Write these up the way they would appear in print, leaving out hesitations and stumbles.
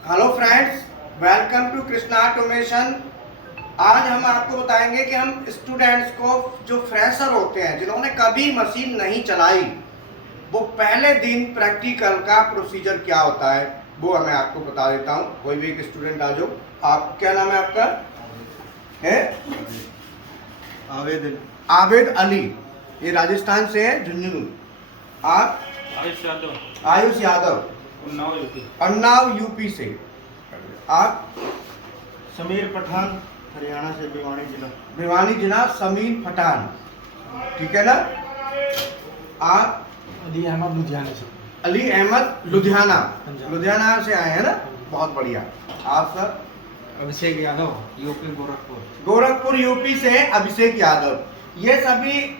Hello friends, welcome to Krishna automation. आज हम आपको बताएंगे कि हम स्टूडेंट्स को जो फ्रेशर होते हैं जिन्होंने कभी मशीन नहीं चलाई, वो पहले दिन प्रैक्टिकल का प्रोसीजर क्या होता है वो मैं आपको बता देता हूँ। कोई भी एक स्टूडेंट आ जाओ। आप क्या नाम है आपका? है आवेद आबिद अली, ये राजस्थान से है, झुंझुनू। आप? आयुष यादव, उन्नाव यूपी से। आप? समीर पठान हरियाणा से, भिवानी जिला समीर पठान, ठीक है ना। आप? अली अहमद लुधियाना से। अली अहमद लुधियाना, लुधियाना से आए हैं ना, बहुत बढ़िया। आप sir? Abhishek Yadav UP Gorakhpur. Gorakhpur UP से अभिषेक यादव। ये सभी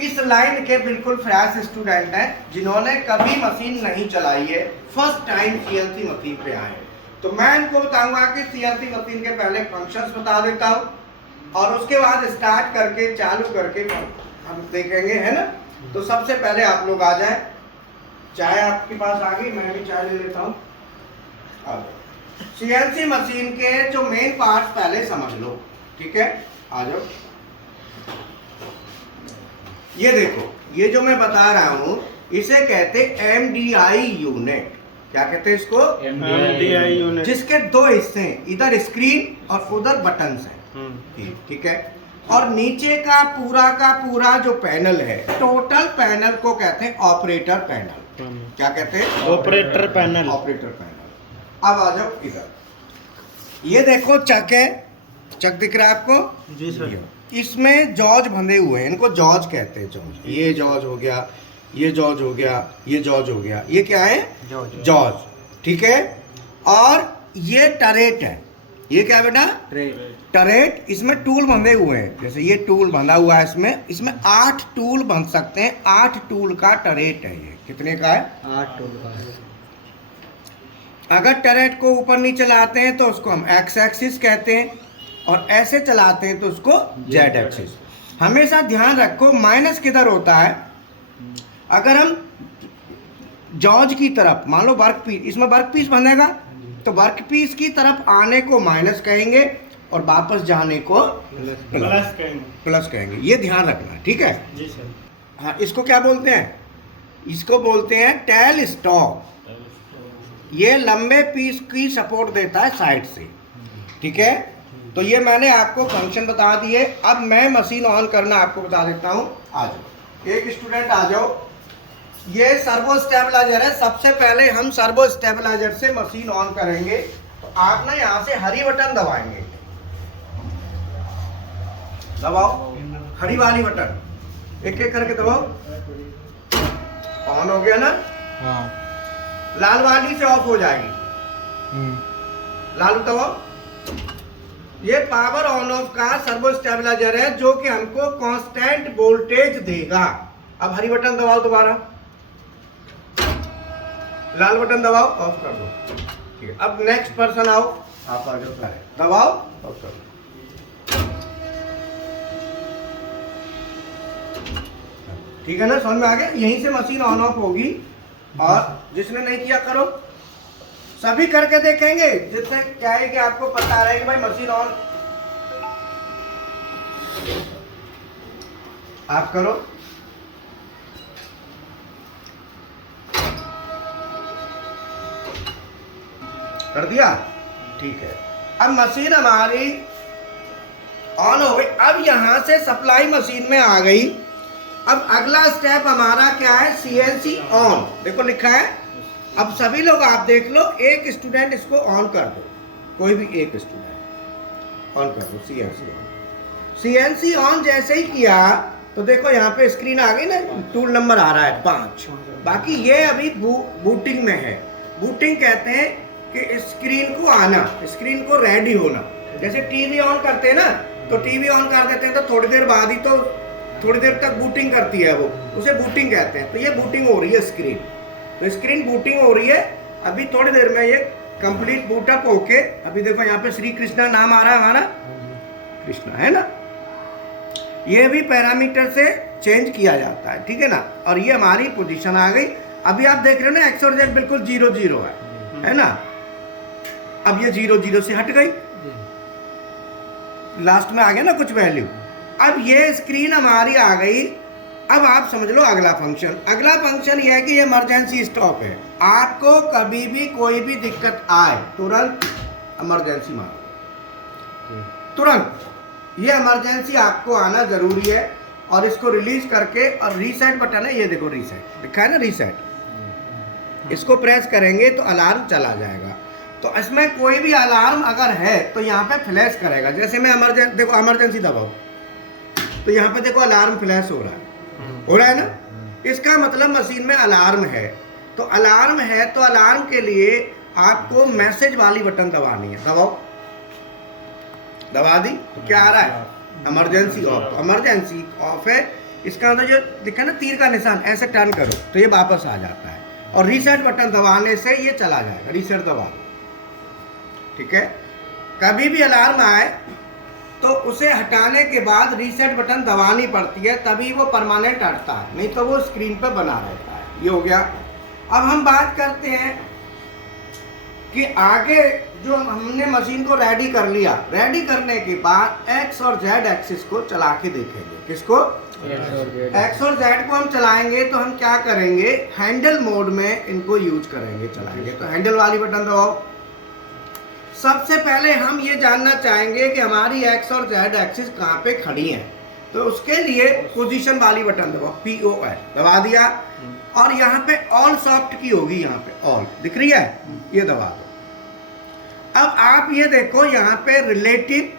इस लाइन के बिल्कुल फ्रेश स्टूडेंट हैं जिन्होंने कभी मशीन नहीं चलाई है, फर्स्ट टाइम सीएनसी मशीन पे आए। तो मैं इनको बताऊंगा कि सीएनसी मशीन के पहले फंक्शंस बता देता हूँ और उसके बाद स्टार्ट करके चालू करके हम देखेंगे, है ना। तो सबसे पहले आप लोग आ जाएं। चाय आपके पास आ गई, मैं भी चाय ले लेता हूँ। सीएनसी मशीन के जो मेन पार्ट्स पहले समझ लो, ठीक है। आ जाओ। ये देखो, ये जो मैं बता रहा हूँ इसे कहते एमडीआई यूनिट। क्या कहते हैं इसको? MDI unit. जिसके दो हिस्से हैं, इधर स्क्रीन और उधर बटन्स हैं, ठीक है। और नीचे का पूरा जो पैनल है, टोटल पैनल को कहते हैं ऑपरेटर पैनल। क्या कहते हैं? Operator panel. Operator panel. अब आ जाओ इधर। ये देखो चक है, चक दिख रहा है आपको? जी सर। इसमें जॉज बंधे हुए हैं, इनको जॉज कहते हैं। जॉज, ये जॉज हो गया, ये जॉज हो गया, ये जॉज हो गया। ये क्या है? जॉज, ठीक है। और ये टरेट है। ये क्या है बेटा? टरेट। इसमें टूल बंधे हुए हैं, जैसे ये टूल बंधा हुआ है इसमें 8 टूल बंध सकते हैं। 8 टूल का टरेट है। ये कितने का है? 8 टूल का है। अगर टरेट को ऊपर नीचे चलाते हैं तो उसको हम एक्स एक्सिस कहते हैं, और ऐसे चलाते हैं तो उसको जेड एक्सिस। हमेशा ध्यान रखो माइनस किधर होता है। अगर हम जॉज की तरफ, मान लो वर्क पीस, इसमें वर्क पीस बनेगा तो वर्क पीस की तरफ आने को माइनस कहेंगे और वापस जाने को प्लस कहेंगे। ये ध्यान रखना, ठीक है जी सर। हाँ, इसको क्या बोलते हैं? इसको बोलते हैं टेल स्टॉप। ये लंबे पीस की सपोर्ट देता है साइड से, ठीक है। तो ये मैंने आपको फंक्शन बता दिए। अब मैं मशीन ऑन करना आपको बता देता हूँ। आ जाओ, एक स्टूडेंट आ जाओ। ये सर्वो स्टेबलाइजर है। सबसे पहले हम सर्वो स्टेबलाइजर से मशीन ऑन करेंगे। तो आप ना यहाँ से हरी बटन दबाएंगे, दबाओ हरी वाली बटन, एक एक करके दबाओ। ऑन हो गया ना? हाँ। लाल वाली से ऑफ हो जाएगी। लाल दबाओ। ये पावर ऑन ऑफ का सर्वो स्टेबलाइजर है जो कि हमको कांस्टेंट वोल्टेज देगा। अब हरी बटन दबाओ दोबारा, लाल बटन दबाओ, ऑफ कर दो, ठीक है। अब नेक्स्ट पर्सन आओ, आप आ जाओ, दबाओ, ऑफ कर दो, ठीक है ना। समझ में आ गया? यहीं से मशीन ऑन ऑफ होगी। और जिसने नहीं किया करो, सभी करके देखेंगे, जिससे क्या है कि आपको पता रहे कि भाई मशीन ऑन। आप करो। कर दिया? ठीक है। अब मशीन हमारी ऑन हो गई। अब यहां से सप्लाई मशीन में आ गई। अब अगला स्टेप हमारा क्या है? CNC on. देखो लिखा है। अब सभी लोग आप देख लो, एक स्टूडेंट इसको ऑन कर दो, कोई भी एक स्टूडेंट ऑन कर दो सीएनसी ऑन। सीएनसी ऑन जैसे ही किया तो देखो यहाँ पे स्क्रीन आ गई ना, टूल नंबर आ रहा है 5। बाकी ये अभी बूटिंग में है। बूटिंग कहते हैं कि स्क्रीन को आना, स्क्रीन को रेडी होना। जैसे टीवी ऑन करते हैं ना, तो टीवी ऑन कर देते हैं तो थोड़ी देर बाद ही तो थोड़ी देर तक बूटिंग करती है, वो उसे बूटिंग कहते हैं। तो ये बूटिंग हो रही है स्क्रीन, तो स्क्रीन बूटिंग हो रही है। अभी थोड़ी देर में ये कंप्लीट बूटअप होके, अभी देखो यहाँ पे श्री कृष्णा नाम आ रहा है हमारा, कृष्णा है ना। ये भी पैरामीटर से चेंज किया जाता है, ठीक है ना। और ये हमारी पोजीशन आ गई। अभी आप देख रहे हो ना, एक्स और जेड बिल्कुल 0 0 है ना। अब ये 0 0 से हट गई, लास्ट में आ गया ना कुछ वैल्यू। अब ये स्क्रीन हमारी आ गई। अब आप समझ लो अगला फंक्शन। अगला फंक्शन ये है कि ये इमरजेंसी स्टॉप है। आपको कभी भी कोई भी दिक्कत आए तुरंत इमरजेंसी मारो, तुरंत। ये इमरजेंसी आपको आना जरूरी है। और इसको रिलीज करके, और रीसेट बटन है, ये देखो रीसेट लिखा है ना, रीसेट। इसको प्रेस करेंगे तो अलार्म चला जाएगा। तो इसमें कोई भी अलार्म अगर है तो यहाँ पे फ्लैश करेगा। जैसे मैं देखो इमरजेंसी दबाओ तो यहाँ पे देखो अलार्म फ्लैश हो रहा है ना। इसका मतलब मशीन में अलार्म है। तो अलार्म है तो अलार्म के लिए आपको मैसेज वाली बटन दबानी है। दबाओ, दबा दी तो क्या आ रहा है, इमरजेंसी ऑफ। तो इमरजेंसी ऑफ है, इसका अंदर जो दिखा ना तीर का निशान, ऐसे टर्न करो तो ये वापस आ जाता है। और रीसेट बटन दबाने से ये चला जाएगा। रीसेट दबा, ठीक है। कभी भी अलार्म आए तो उसे हटाने के बाद रीसेट बटन दबानी पड़ती है, तभी वो परमानेंट हटता है, नहीं तो वो स्क्रीन पर बना रहता है। ये हो गया। अब हम बात करते हैं कि आगे जो हमने मशीन को रेडी कर लिया, रेडी करने के बाद एक्स और जेड एक्सिस को चला के देखेंगे। किसको? एक्स और जेड को हम चलाएंगे तो हम क्या करेंगे, हैंडल मोड में इनको यूज करेंगे, चलाएंगे। तो हैंडल वाली बटन दबाओ। सबसे पहले हम ये जानना चाहेंगे कि हमारी एक्स और जेड एक्सिस कहाँ पे खड़ी हैं। तो उसके लिए पोजीशन वाली बटन दबाओ, POL दबा दिया। और यहाँ पे ऑल सॉफ्ट की होगी, यहाँ पे ऑल दिख रही है, ये दबा दो। अब आप ये देखो यहाँ पे रिलेटिव,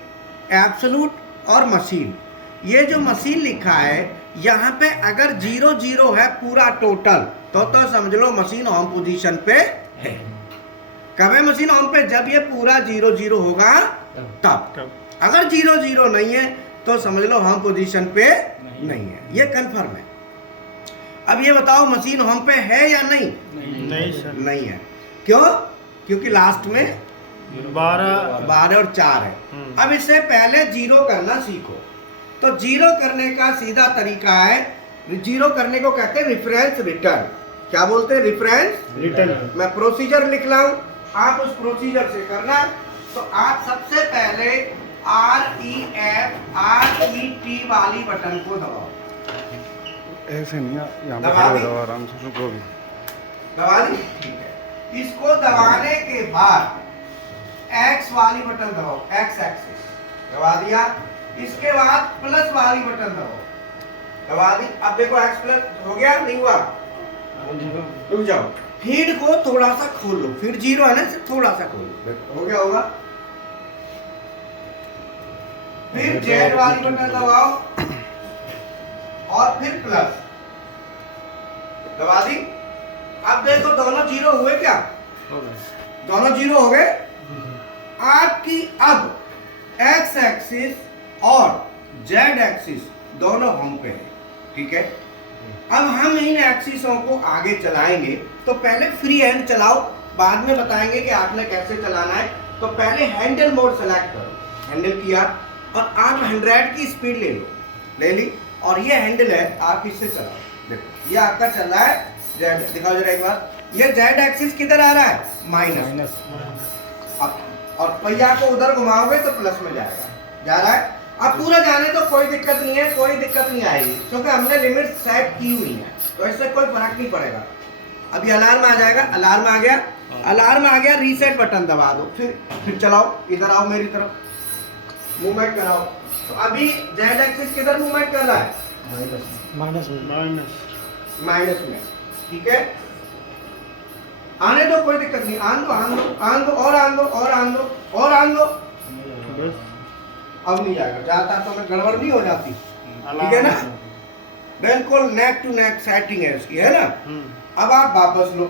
एब्सोल्यूट और मशीन। ये जो मशीन लिखा है यहाँ पे अगर 0 0 है पूरा टोटल, तो समझ लो मशीन होम पोजीशन पे है। कब है मशीन ऑन पे? जब ये पूरा 0 0 होगा तब। अगर 0 0 नहीं है तो समझ लो होम पोजीशन पे नहीं है। ये कंफर्म है। अब ये बताओ मशीन होम पे है या नहीं? नहीं सर, नहीं है। क्यों? क्योंकि लास्ट में 12 और 4 है। अब इससे पहले 0 करना सीखो। तो 0 करने का सीधा तरीका है, 0 करने को कहते हैं रेफरेंस रिटर्न। क्या बोलते हैं? Reference return. मैं प्रोसीजर लिख रहा हूं, आप उस प्रोसीजर से करना। तो आप सबसे पहले RET वाली बटन को दबाओ। ऐसे नहीं, यहाँ पे दबा खड़े दी? हो आराम से, रुको भी। दबा दी? ठीक है। इसको दबाने के बाद X वाली बटन दबाओ, X एक्सिस दबा दिया। इसके बाद प्लस वाली बटन दबाओ, दबा दी। अब देखो X प्लस हो गया, नहीं हुआ? रुक जाओ, फीड को थोड़ा सा खोल लो। फीड 0 है ना, थोड़ा सा खोल लो, हो गया होगा। फिर जेड वाली बटन दबाओ और फिर प्लस दबा दी। अब देखो दोनों 0 हुए क्या? दोनों 0 हो गए। आपकी अब X एक्सिस और Z एक्सिस दोनों होम पे है, ठीक है। अब हम इन एक्सिसों को आगे चलाएंगे। तो पहले फ्री हैंड चलाओ, बाद में बताएंगे कि आपने कैसे चलाना है। तो पहले हैंडल मोड सेलेक्ट करो। हैंडल किया और आप 100 की स्पीड ले लो, ले ली। और ये हैंडल है, आप इससे चलाओ। देखो ये आपका चल रहा है जेड, दिखाओ जरा एक बार। ये जेड एक्सिस किधर आ रहा है? माइनस। और पहिया को उधर घुमाओगे तो प्लस में जाएगा, जा रहा है। अब पूरा जाने तो कोई दिक्कत नहीं है, कोई दिक्कत नहीं आएगी, क्योंकि हमने लिमिट सेट की हुई है। तो इससे कोई फर्क नहीं पड़ेगा। अभी अलार्म आ जाएगा, अलार्म आ गया, अलार्म आ गया। रीसेट बटन दबा दो, फिर चलाओ। इधर आओ, मेरी तरफ मूवमेंट कराओ। तो अभी जेड एक्सिस किधर मूवमेंट कर रहा है? माइनस में, ठीक है। आने दो, कोई दिक्कत नहीं, आन दो, आन दो, आन दो, और आन दो, और आन दो, और आन दो। अब नहीं जाएगा, जाता तो मैं गड़बड़ नहीं हो जाती, ठीक है ना। बिल्कुल नेक टू नेक सेटिंग है उसकी, है ना। अब आप वापस लो।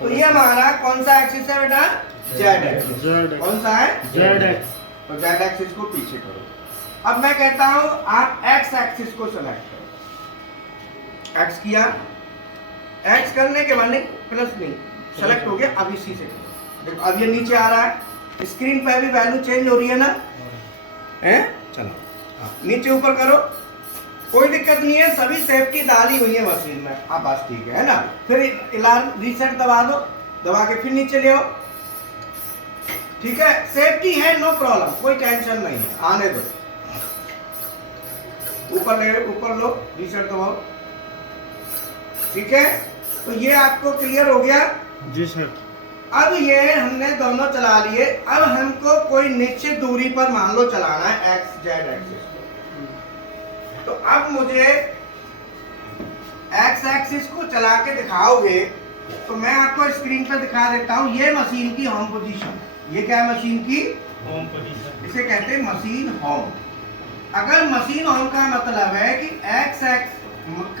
तो ये हमारा कौन सा एक्सिस है बेटा? Z axis. कौन सा है? Z x. तो जेड एक्सिस को पीछे करो। अब मैं कहता हूं आप एक्स एक्सिस को सेलेक्ट करो। एक्स किया, एक्स करने के बाद नहीं, प्लस नहीं, सेलेक्ट हो गया। अब इसी से करो। देखो अब ये नीचे आ रहा है, स्क्रीन पे भी वैल्यू चेंज हो रही है ना, है। चलो नीचे ऊपर करो, कोई दिक्कत नहीं है, सभी सेफ्टी डाली हुई है मशीन में। अब बस ठीक है ना। फिर अलार्म रीसेट दबा दो, दबा के फिर नीचे ले आओ। ठीक है, सेफ्टी है, नो प्रॉब्लम, कोई टेंशन नहीं है, आने दो। ऊपर लो, रीसेट दबाओ। ठीक है, तो ये आपको क्लियर हो गया। जी सर। अब ये हमने दोनों चला लिए। अब हमको कोई निश्चित दूरी पर मान लो चलाना है एक्स जेड एक्सिस को। तो अब मुझे एक्स एक्सिस को चला के दिखाओगे तो मैं आपको स्क्रीन पर दिखा देता हूँ। ये मशीन की होम पोजीशन, ये क्या है मशीन की होम पोजीशन, इसे कहते हैं मशीन होम। अगर मशीन होम का मतलब है कि एक्स एक्स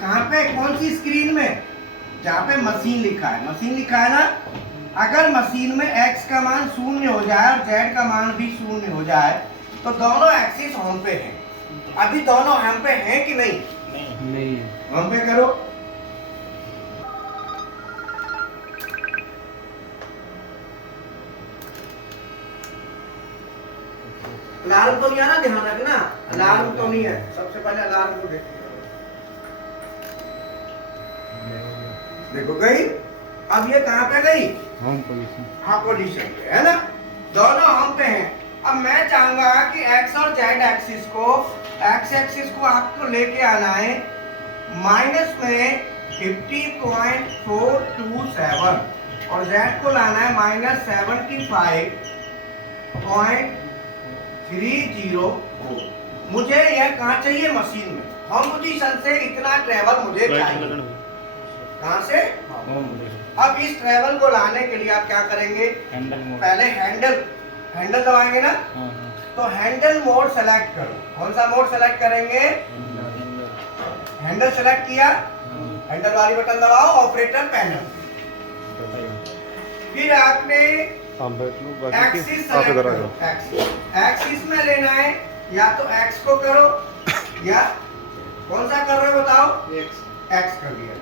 कहाँ पे, कौन सी स्क्रीन में, जहाँ पे मशीन लिखा है, मशीन लिखा है ना। अगर मशीन में x का मान 0 हो जाए और z का मान भी 0 हो जाए तो दोनों एक्सिस होम पे हैं। अभी दोनों हम पे हैं कि नहीं? नहीं हम पे करो। अलार्म तो नहीं आ रहा, ध्यान रखना, अलार्म तो नहीं है। सबसे पहले अलार्म को देखो गई। अब ये कहाँ पे गई? Home position. हाँ, पोजीशन पे है ना, दोनों हम पे हैं। अब मैं चाहूंगा कि x और z एक्सिस को, x एक्सिस को आपको लेके आना है माइनस में 50.427 और z को लाना है माइनस 75.304। मुझे यह कहाँ चाहिए? मशीन में। होम पोजीशन से इतना ट्रेवल मुझे चाहिए। कहाँ से? अब इस ट्रेवल को लाने के लिए आप क्या करेंगे? पहले हैंडल दबाएंगे ना, तो हैंडल मोड सेलेक्ट करो। कौन सा मोड सेलेक्ट करेंगे? हैंडल सेलेक्ट किया, हैंडल वाली बटन दबाओ ऑपरेटर पैनल। फिर आपने आप बैठ लो, बाकी एक्सिस आप सेलेक्ट इधर आ करो। जाओ। एक्सिस में लेना है, या तो एक्स को करो या कौन सा कर रहे हो बताओ? एक्स कर दिया।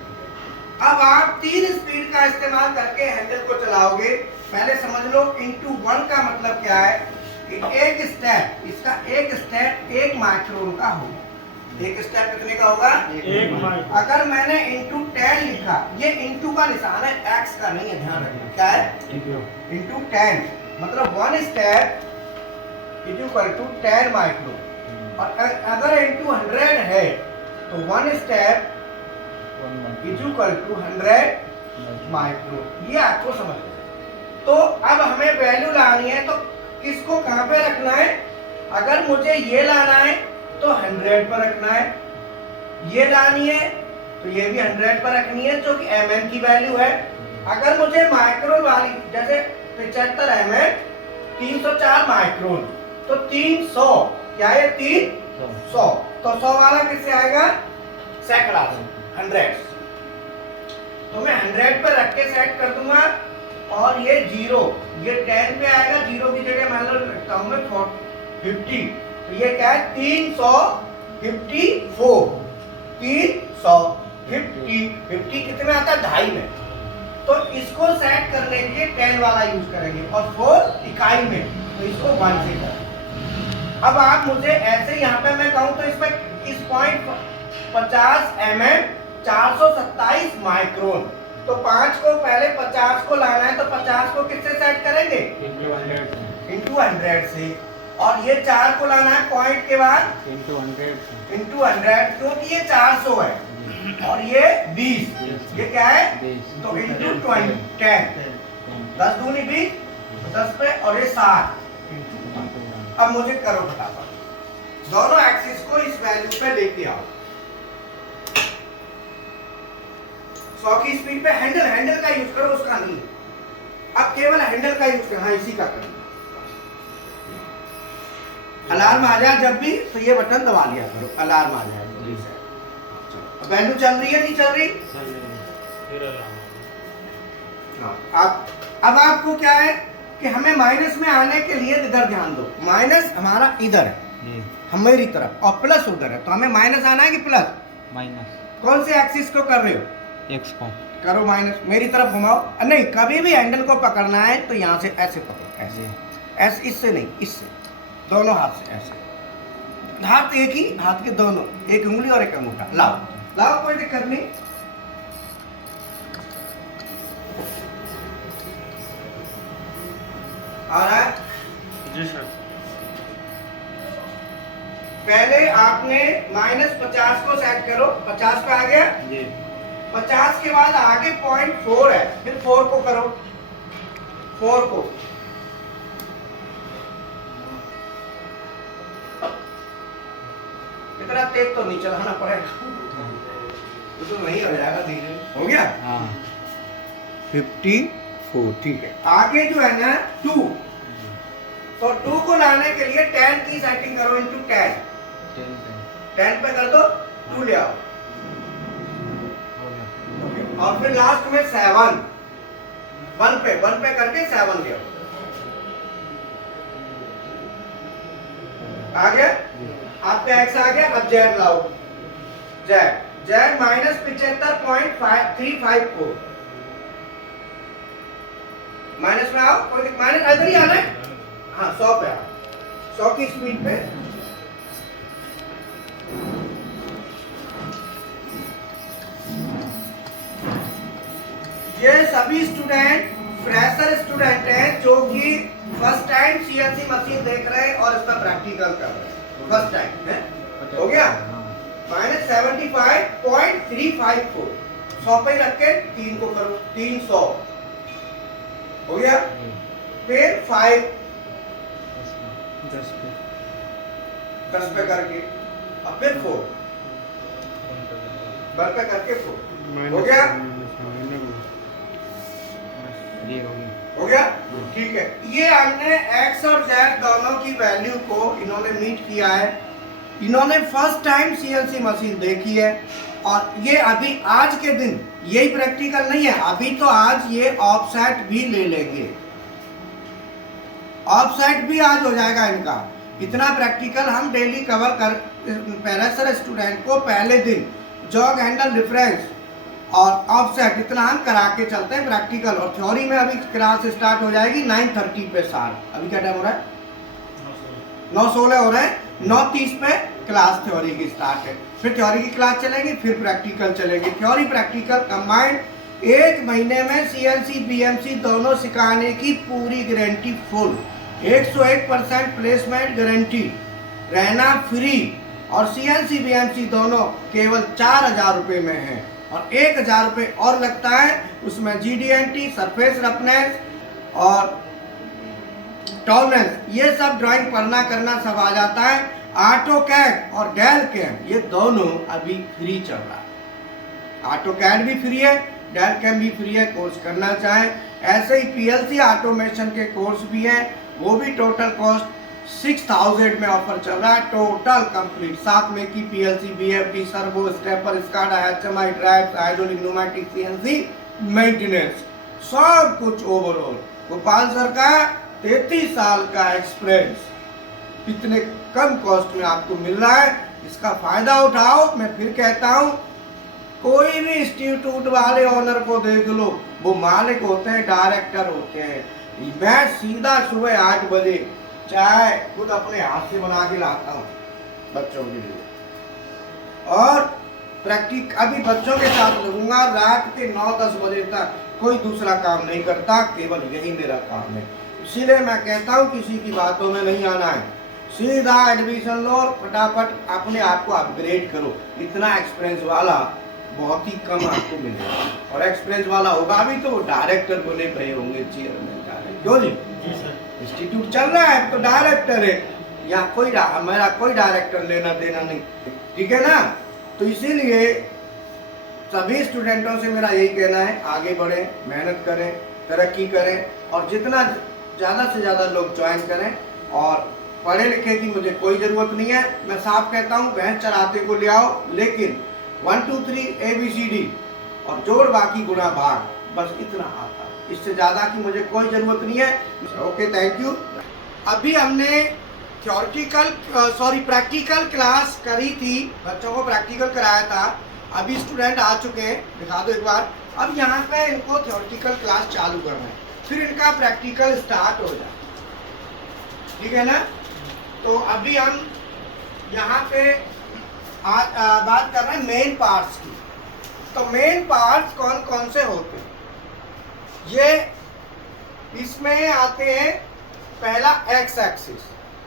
अब आप 3 स्पीड का इस्तेमाल करके हैंडल को चलाओगे। पहले समझ लो इंटू 1 का मतलब क्या है कि एक स्टेप, इसका एक स्टेप 1 माइक्रोन का होगा। एक स्टेप कितने का होगा? 1 माइक्रोन। अगर मैंने इंटू 10 लिखा, ये इंटू का निशान है, एक्स का नहीं है, ध्यान रखना। क्या है? इंटू 10 मतलब 1 step is equal to 10 micro. और अगर इंटू 100 है तो 1 step is equal to 100 micro. ये आपको समझ में। तो अब हमें वैल्यू लानी है, तो किसको कहाँ पे रखना है? अगर मुझे ये लाना है तो 100 पर रखना है, ये लानी है तो ये भी 100 पर रखनी है, जो कि mm की वैल्यू है। अगर मुझे माइक्रोन वाली, जैसे 75 mm 304 माइक्रोन, तो 300 क्या है? 300। तो 100 वाला किससे आएगा? सैकड़ा से, 100। तो मैं 100 पर रख के सेट कर दूंगा। और ये 0, ये 10 पे आएगा, 0 की जगह मान लो रखता हूँ मैं 50। तो ये क्या है? 354। 350 कितने में आता है? 2.5 में। तो इसको सेट करने के लिए 10 वाला यूज करेंगे और 4 इकाई में, तो इसको 1 से करेंगे। अब आप मुझे ऐसे यहाँ पे मैं कहूँ तो इसमें इस पॉइंट 50 mm 427 माइक्रोन। तो 5 को पहले 50 को लाना है, तो 50 को किससे सेट करेंगे? इंटू 100 से। और ये 4 को लाना है पॉइंट के बाद इंटू 100, क्योंकि ये 400 है और ये 20, ये क्या है? तो इंटू 10, 10 दूनी 20, 10 पे, और ये 7। अब मुझे करो फटाफट, दोनों एक्सिस को इस वैल्यू पे लेके आओ। 100 की स्पीड पे हैंडल का यूज करो, उसका नहीं। अब केवल हैंडल का यूज करना, इसी का करना। अलार्म आ जाए जब भी तो ये बटन दबा लिया करो, अलार्म आ जाए तो रीसेट। वैल्यू चल रही है, नहीं चल रही? हाँ, अब आपको क्या है कि हमें माइनस में आने के लिए इधर ध्यान दो। माइनस हमारा इधर है, हमारी तरफ, और प्लस उधर है। तो हमें माइनस आना है कि प्लस? माइनस। कौन से एक्सिस को कर रहे हो? एक्स को करो माइनस, मेरी तरफ घुमाओ। नहीं, कभी भी हैंडल को पकड़ना है तो यहाँ से ऐसे पकड़ो, ऐसे। ऐसे, इससे नहीं, इससे, दोनों हाथ से ऐसे। हाथ एक ही, हाथ के दोनों, एक उंगली और एक अंगूठा। लाओ लाओ, कोई दिक्कत नहीं। आ रहा है? जी सर। पहले आपने -50 को सेट करो, 50 पे आ गया। जी 50 के बाद आगे 0.4 है, फिर 4 को करो, 4 को इतना तेज तो नहीं चलाना पड़ेगा, तो नहीं हो जाएगा, धीरे हो गया। हाँ 54 ठीक है। आगे जो है ना 2, तो 2 को लाने के लिए 10 की सेटिंग करो इनटू 10, 10 पे कर दो, 2 ले आओ, और फिर लास्ट में 7, 1 पे करके 7 ले आओ। आ गया, आपका x आ गया। अब z लाओ, z -75.354 माइनस में आओ, और माइनस इधर ही आना है। हाँ 100 पे आओ, 100 की स्पीड पे। ये सभी स्टूडेंट फ्रेशर स्टूडेंट हैं जो कि फर्स्ट टाइम सीएनसी मशीन देख रहे हैं और इसका प्रैक्टिकल कर रहे हैं, फर्स्ट टाइम है। हो गया, -75.354, 100 पे रख के 3 को करो, 300 हो गया। फिर 5 10 पे करके, और फिर 4 10 पे करके 4 हो गया। ये हो गया। हो गया ठीक है। ये हमने x और z दोनों की वैल्यू को इन्होंने मीट किया है। इन्होंने फर्स्ट टाइम सीएनसी मशीन देखी है, और ये अभी आज के दिन यही प्रैक्टिकल नहीं है, अभी तो आज ये ऑफसेट भी ले लेंगे, ऑफसेट भी आज हो जाएगा इनका। इतना प्रैक्टिकल हम डेली कवर कर, फ्रेशर स्टूडेंट को पहले दिन जॉग हैंडल रिफरेंस और ऑफसेट इतना हम करा के चलते हैं प्रैक्टिकल। और थ्योरी में अभी क्लास स्टार्ट हो जाएगी 9:30 पे स्टार्ट। अभी क्या टाइम हो रहा है? 9:16 हो रहा है। 9:30 पे क्लास थ्योरी की स्टार्ट है। फिर थ्योरी की क्लास चलेगी, फिर प्रैक्टिकल चलेगी। थ्योरी प्रैक्टिकल कंबाइंड 1 महीने में सीएनसी बीएमसी दोनों सिखाने की पूरी गारंटी फुल, 101% प्लेसमेंट गारंटी, रहना फ्री, और सीएनसी बीएमसी दोनों केवल 4000 रुपये में है। और 1000 रुपये और लगता है, उसमें GD&T, सरफेस रफनेस और टॉलरेंस, ये सब ड्राइंग पढ़ना करना सब आ जाता है। ऑटोकैड और डेल कैम ये दोनों अभी फ्री चल रहा है। ऑटोकैड भी फ्री है, डेल कैम भी फ्री है, कोर्स करना चाहे। ऐसे ही PLC ऑटोमेशन के कोर्स भी हैं, वो भी टोटल कॉस्ट 6000 में ऑफर चल रहा है, टोटल कंप्लीट। साथ में की PLC, BFD, servo, stepper, SCADA, HMI, drive, hydraulic, pneumatic, CNC maintenance, सब कुछ ओवरऑल। गोपाल सर का 33 साल का एक्सपीरियंस इतने कम कॉस्ट में आपको मिल रहा है, इसका फायदा उठाओ। मैं फिर कहता हूँ, कोई भी इंस्टीट्यूट वाले ओनर को देख लो, वो मालिक होते हैं, डायरेक्टर होते हैं। मैं सीधा सुबह 8 बजे चाय खुद अपने हाथ से बना के लाता हूँ बच्चों के लिए, और प्रैक्टिक अभी बच्चों के साथ लगूंगा रात के 9-10 बजे तक। कोई दूसरा काम नहीं करता, केवल यही मेरा काम है। इसीलिए मैं कहता हूँ किसी की बातों में नहीं आना है, सीधा एडमिशन लो और फटाफट अपने आप को अपग्रेड करो। इतना एक्सपीरियंस वाला बहुत ही कम आपको मिलेगा, और एक्सपीरियंस वाला होगा भी तो वो डायरेक्टर बने रहे होंगे, चेयरमैन डायरेक्टर। क्यों जी? इंस्टीट्यूट चल रहा है तो डायरेक्टर है, यहाँ कोई मेरा कोई डायरेक्टर लेना देना नहीं, ठीक है ना। तो इसीलिए सभी स्टूडेंटों से मेरा यही कहना है, आगे बढ़ें, मेहनत करें, तरक्की करें, और जितना ज़्यादा से ज़्यादा लोग ज्वाइन करें। और पढ़े लिखे की मुझे कोई ज़रूरत नहीं है, मैं साफ कहता हूँ, भैंस चराते को ले आओ, लेकिन 1 2 3 ABCD और जोड़ बाकी गुणा भाग, बस इतना आता है, इससे ज़्यादा की मुझे कोई ज़रूरत नहीं है। Okay, thank you. अभी हमने प्रैक्टिकल क्लास करी थी, बच्चों को प्रैक्टिकल कराया था। अभी स्टूडेंट आ चुके हैं, दिखा दो एक बार। अब यहाँ पे इनको थ्योरेटिकल क्लास चालू करना है, फिर इनका प्रैक्टिकल स्टार्ट हो जाए, ठीक है ना। तो अभी हम यहाँ पे बात कर रहे हैं मेन पार्ट्स की। तो मेन पार्ट्स कौन कौन से होते हैं? ये इसमें आते हैं पहला एक्स एक्सिस।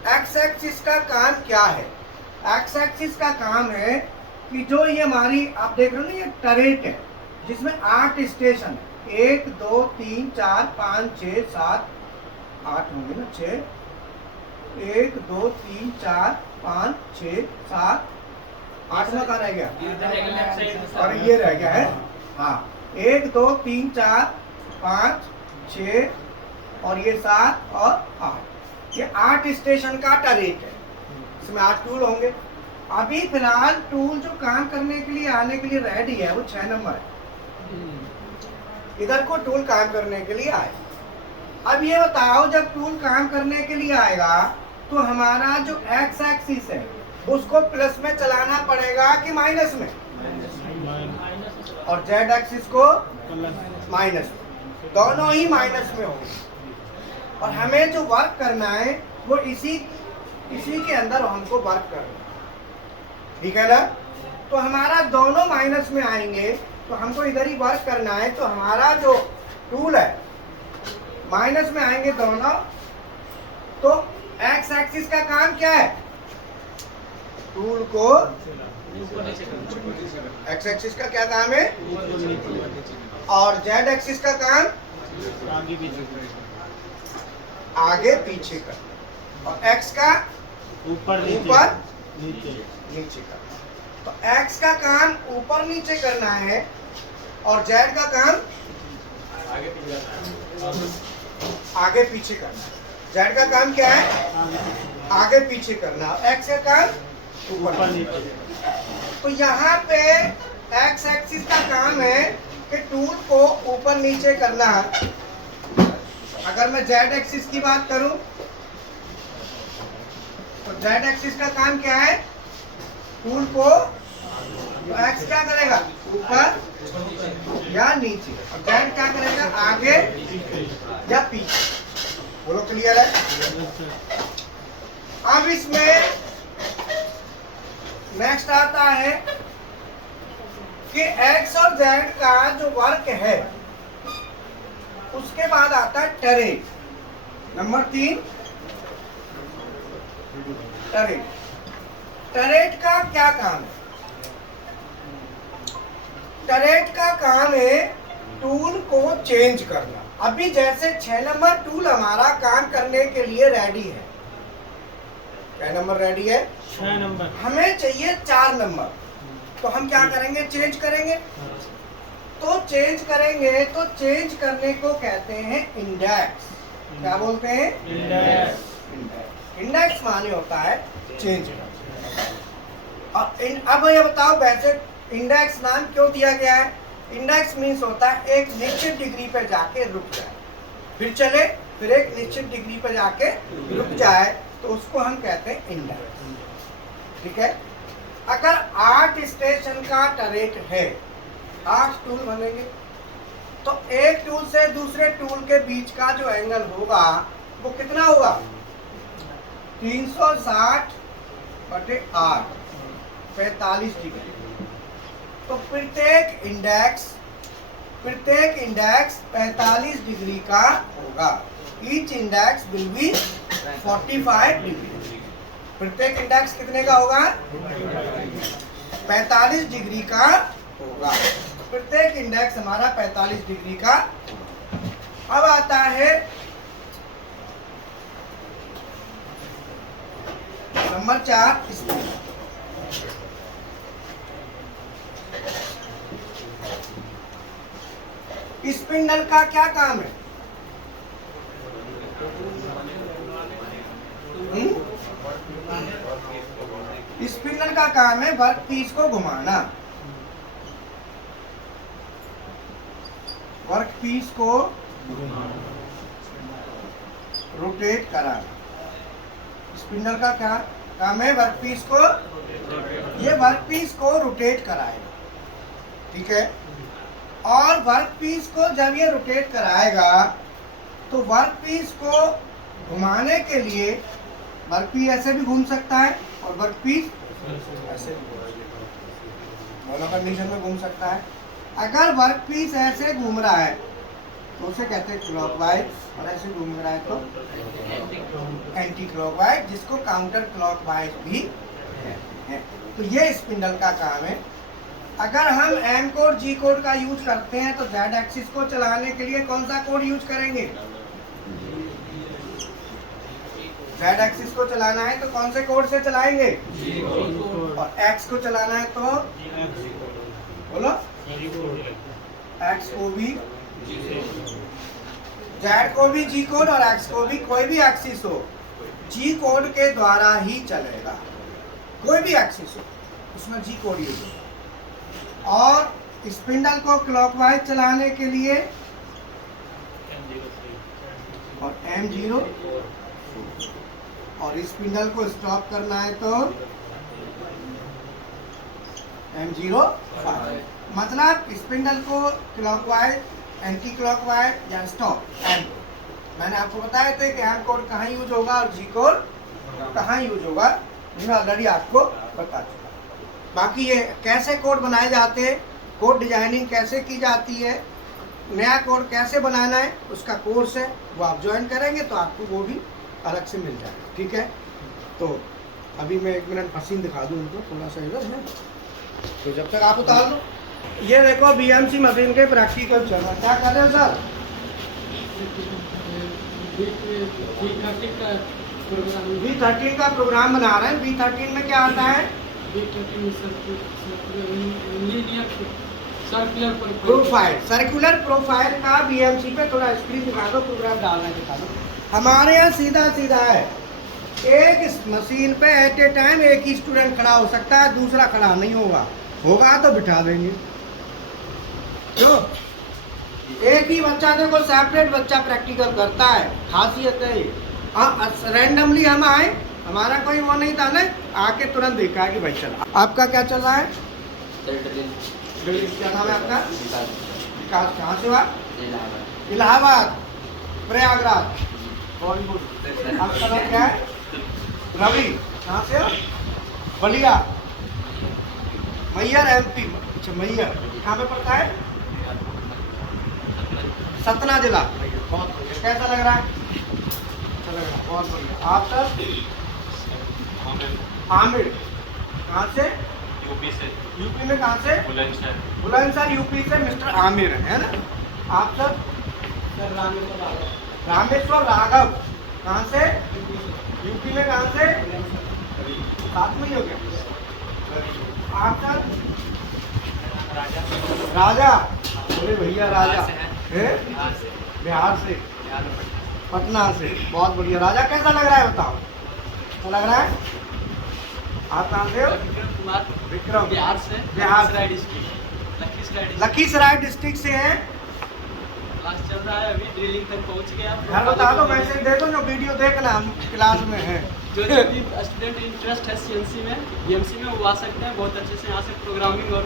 एक्स एक्सिस का काम क्या है? एक्स एक्सिस का काम है कि जो ये हमारी आप देख रहे हो ना, ये टरेट है जिसमें 8 स्टेशन है। 1 2 3 4 5 6 7 8 होंगे ना, 6 1 2 3 4 5 6 7 8वां कहाँ रह गया? और ये रह गया है, हाँ 1 2 3 4 5 6 और ये 7 और 8, ये 8 स्टेशन का टरेट है। इसमें 8 टूल होंगे। अभी फिलहाल टूल जो काम करने के लिए आने के लिए रेडी है वो 6 नंबर है। इधर को टूल काम करने के लिए आए। अब ये बताओ, जब टूल काम करने के लिए आएगा तो हमारा जो एक्स एक्सिस है उसको प्लस में चलाना पड़ेगा कि माइनस में, और जेड एक्सिस को माइनस में, दोनों ही माइनस में होंगे। और हमें जो वर्क करना है वो इसी के अंदर हमको वर्क करना है, ठीक है ना। तो हमारा दोनों माइनस में आएंगे तो हमको इधर ही वर्क करना है। तो हमारा जो टूल है माइनस में आएंगे दोनों। तो एक्स एक्सिस का काम क्या है? टूल को, एक्स एक्सिस का क्या काम है? और जेड एक्सिस का काम आगे पीछे करना, और एक्स का ऊपर नीचे करना। तो एक्स का काम ऊपर नीचे करना है और जेड का काम आगे पीछे करना है। जेड का काम क्या है? आगे पीछे करना। एक्स का काम ऊपर नीचे। तो यहाँ पे एक्स एक्सिस का काम है कि टूल को ऊपर नीचे करना है। अगर मैं जेड एक्सिस की बात करूं तो जेड एक्सिस का काम क्या है? टूल को, तो एक्स क्या करेगा? ऊपर या नीचे, और जेड क्या करेगा? आगे या पीछे। बोलो क्लियर है? अब इसमें नेक्स्ट आता है कि एक्स और जेड का जो वर्क है उसके बाद आता है टरेट। Number 3 turret. टरेट का क्या काम है? टरेट का काम है टूल को चेंज करना। अभी जैसे 6 नंबर टूल हमारा काम करने के लिए रेडी है। क्या नंबर रेडी है? 6 नंबर। हमें चाहिए 4 नंबर। तो हम क्या करेंगे? चेंज करेंगे। तो चेंज करेंगे, तो चेंज करने को कहते हैं इंडेक्स। क्या बोलते हैं? इंडेक्स। इंडेक्स माने होता है चेंज करना। और अब ये बताओ, वैसे इंडेक्स नाम क्यों दिया गया है? इंडेक्स मीन्स होता है एक निश्चित डिग्री पे जाके रुक जाए, फिर चले, फिर एक निश्चित डिग्री पे जाके रुक जाए, तो उसको हम कहते हैं इंडेक्स। ठीक है। अगर 8 स्टेशन का टरेट है, 8 टूल बनेंगे, तो एक टूल से दूसरे टूल के बीच का जो एंगल होगा वो कितना होगा? 360/8, 45 डिग्री। तो प्रत्येक इंडेक्स 45 डिग्री का होगा। Each index will be 45 degree. प्रत्येक इंडेक्स कितने का होगा? 45 डिग्री का होगा। प्रत्येक इंडेक्स हमारा 45 डिग्री का। अब आता है नंबर 4 स्पिंडल का क्या काम है? स्पिंडल का काम है वर्कपीस को घुमाना, वर्कपीस को रोटेट कराना। स्पिंडल का क्या काम है? वर्कपीस को, ये वर्कपीस को रोटेट कराएगा। ठीक है। और वर्कपीस को जब ये रोटेट कराएगा तो वर्कपीस को घुमाने के लिए वर्कपीस ऐसे भी घूम सकता है और वर्कपीस ऐसे भी घूम सकता है, दोनों कंडीशन में घूम सकता है। अगर वर्कपीस ऐसे घूम रहा है तो उसे कहते हैं क्लॉकवाइज, और ऐसे घूम रहा है तो एंटी क्लॉकवाइज, जिसको काउंटर क्लॉकवाइज भी है। तो ये स्पिंडल का काम है। अगर हम एम कोड जी कोड का यूज करते हैं तो जेड एक्सिस को चलाने के लिए कौन सा कोड यूज करेंगे? जेड एक्सिस को चलाना है तो कौन से कोड से चलाएंगे? और एक्स को चलाना है तो बोलो, एक्स को भी, जेड को भी जी कोड और एक्स को भी, कोई भी एक्सिस हो जी कोड के द्वारा ही चलेगा। कोई भी एक्सिस हो उसमें जी कोड यूज होगा। और स्पिंडल को क्लॉकवाइज चलाने के लिए और M0, और स्पिंडल को स्टॉप करना है तो M0। मतलब स्पिंडल को क्लॉकवाइज, एंटी क्लॉकवाइज या स्टॉप एम। मैंने आपको बताया था कि एम कोड कहाँ यूज होगा और जी कोड कहाँ यूज होगा, मैं ऑलरेडी आपको बता चुका। बाकी ये कैसे कोड बनाए जाते हैं, कोड डिजाइनिंग कैसे की जाती है, नया कोड कैसे बनाना है, उसका कोर्स है, वो आप ज्वाइन करेंगे तो आपको वो भी अलग से मिल जाएगा। ठीक है, तो अभी मैं 1 मिनट मशीन दिखा दूँ उनको, थोड़ा सा इधर है, तो जब तक आप उतार लो। ये देखो BMC मशीन के प्रैक्टिकल चल रहा है। क्या कर रहे हो सर? V13 का प्रोग्राम बना रहे हैं। V13 में क्या आता है? प्रोफाइल, सर्कुलर प्रोफाइल का BMC पे थोड़ा स्क्रीन दिखा दो, प्रोग्राम डालना दिखा दो। हमारे यहाँ सीधा सीधा है, एक मशीन पे एट ए टाइम एक ही स्टूडेंट खड़ा हो सकता है, दूसरा खड़ा नहीं होगा, होगा तो बिठा देंगे। क्यों? एक ही बच्चा देखो, सेपरेट बच्चा प्रैक्टिकल करता है, खासियत है ये। रैंडमली हम आए, हमारा कोई वो नहीं था ना, आके तुरंत देखा कि भाई चला। आपका क्या चल रहा है? क्या नाम है आपका? विकास। कहाँ से हुआ? इलाहाबाद, प्रयागराज, बॉलीवुड। आपका नाम क्या है? रवि। कहाँ से हो? बलिया, मैयर MP। अच्छा मैयर, कहाँ पे पड़ता है? सतना जिला। बहुत बढ़िया, कैसा लग रहा है? अच्छा लग रहा है, बहुत बढ़िया। आप सर? आमिर। कहाँ से? यूपी से। यूपी में कहाँ से? बुलंदशहर। बुलंदशहर यूपी से मिस्टर आमिर है ना। आप सर? रामेश्वर राघव। कहाँ से? यूपी में कहाँ से? साथ में ही हो गया। आप सर? राजा। बोले भैया राजा है? बिहार से, पटना से। बहुत बढ़िया। राजा कैसा लग रहा है बताओ? अच्छा लग रहा है? आप कहाँ से हो? विक्रम। बिहार से। बिहार से। लखीसराय डिस्ट्रिक्ट से हैं। क्लास चल रहा है, अभी ड्रिलिंग तक पहुंच गया। घर बता दो, मैसेज दे दो, जो वीडियो देखना हम क्लास में है। जो स्टूडेंट इंटरेस्ट है CNC में, BMC में, वो आ सकते हैं। बहुत अच्छे से यहाँ से प्रोग्रामिंग और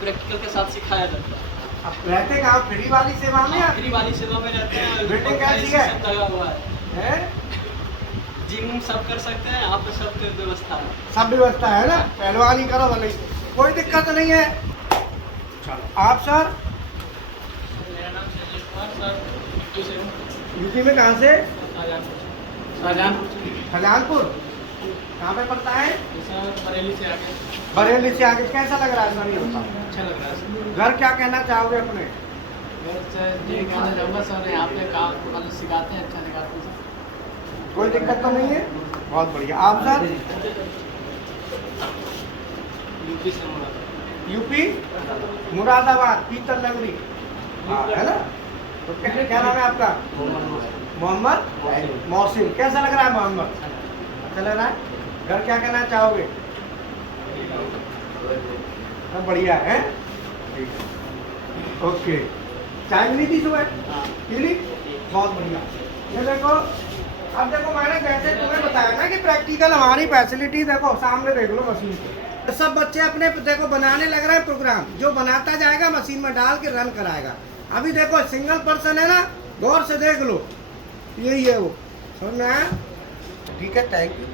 प्रैक्टिकल के साथ सिखाया जाता है। अब रहते कहाँ? फ्री वाली सेवा में या फ्री वाली सेवा में रहते हैं। बिल्डिंग कैसी है? सब लगा हुआ है, है? जिम सब कर सकते हैं, यहाँ पे सब व्यवस्था है। सब व्यवस्था है ना, पहलवानी करो भले, कोई दिक्कत नहीं है। चलो आप सर? मेरा नाम संजय कुमार सर, यूपी में कहाँ से? शाहजहानपुर। खजानपुर। कहाँ पे पड़ता है? सर बरेली से आगे। बरेली से आगे। कैसा लग रहा है सर ये बताओ? अच्छा लग रहा है सर। घर क्या कहना चाहोगे अपने? ये कहना चाहूँगा सर, यहाँ पे काम मतलब सिखाते हैं, अच्छा सिखाते हैं सर। कोई दिक्कत तो नहीं है? बहुत बढ़िया। आप सर? यूपी से मुरादाबाद। यूपी मुरादाबाद, पीतल नगरी। हाँ है ना। तो क्या नाम है आपका? मोहम्मद मोहसिन। कैसा लग रहा है मोहम्मद? अच्छा लग रहा है? घर क्या कहना चाहोगे? सब बढ़िया है। ओके, चाय मिली थी सुबह? मिली? बहुत बढ़िया। ये देखो, अब देखो मैंने जैसे तुम्हें बताया ना कि प्रैक्टिकल हमारी फैसिलिटी देखो, सामने देख लो मशीन। सब बच्चे अपने देखो बनाने लग रहे हैं प्रोग्राम, जो बनाता जाएगा मशीन में डाल के रन कराएगा। अभी देखो सिंगल पर्सन है ना, गौर से देख लो, यही है वो। समझ में आया? ठीक है, थैंक यू।